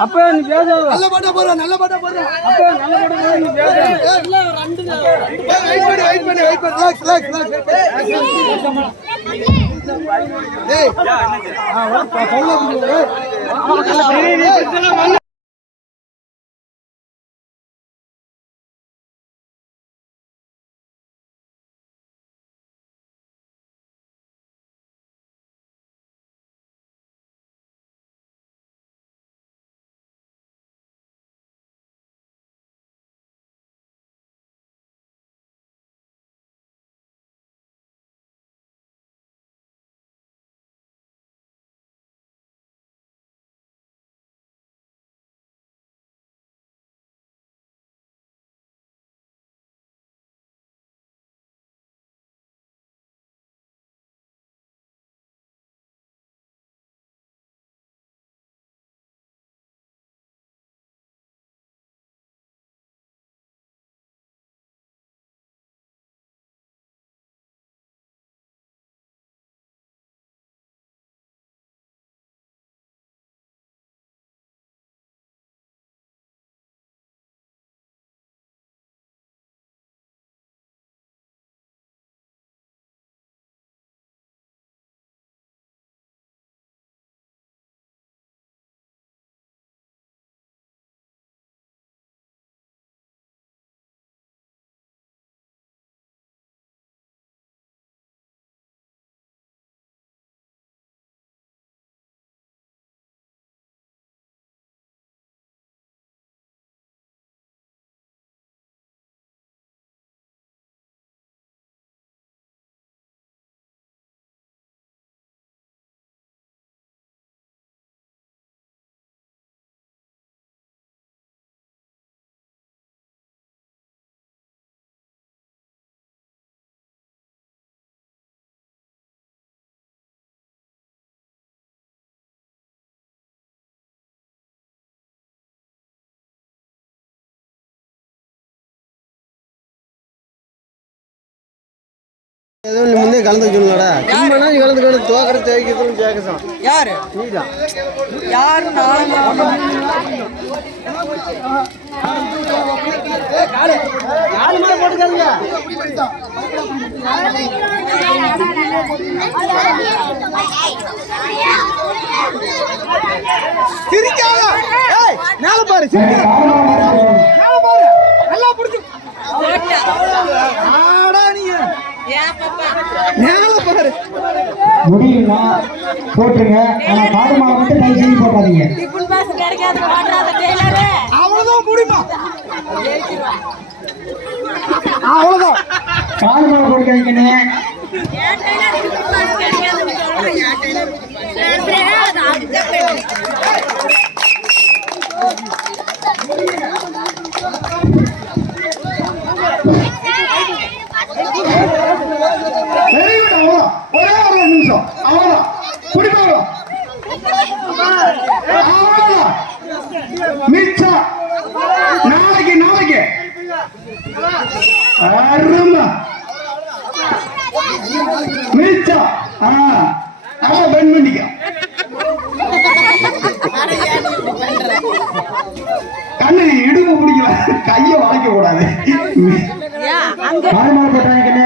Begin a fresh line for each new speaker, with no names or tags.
அப்ப நீ பேசாத
நல்ல பாட்டா போடுற நல்ல பாட்டா போடுற
அப்ப நல்ல படம் போடு, நீ பேசாத
வெயிட் பண்ணி வெயிட் பண்ணி வெயிட் பண்ணி ரிலாக்ஸ் ரிலாக்ஸ் ரிலாக்ஸ் ஏய் ஆ வா பவுல ஏதோ நீ முன்னே கலந்து சொல்லடா சும்மா நீ கலந்து கலந்து தோக்கற தேய்க்கிறதும் ஜாக்கசம்
யாரு?
நீதான்.
யாரு
சிரிக்காத. மேல பாரு சிரிக்காத. மேல பாரு. நல்லா புடிச்சு ஆடா நீ
ஏன் பாப்பா
மேல பாரு
முடியுமா போட்டுருங்க. ஆனா காடு மாவு மட்டும் தயவு செஞ்சு போட்டாதீங்க.
அவ்வளவுதான் முடியுமா அவ்வளவுதான்.
காடு மாவு போட்டுக்காதீங்கன்னு
ஏன்
அதான் பெண் பண்ணிக்க. கண்ணு இடுப்பு பிடிக்கல. கையை வளைக்க கூடாது.
ஏன் அங்க
காடு மாவு போட்டாங்க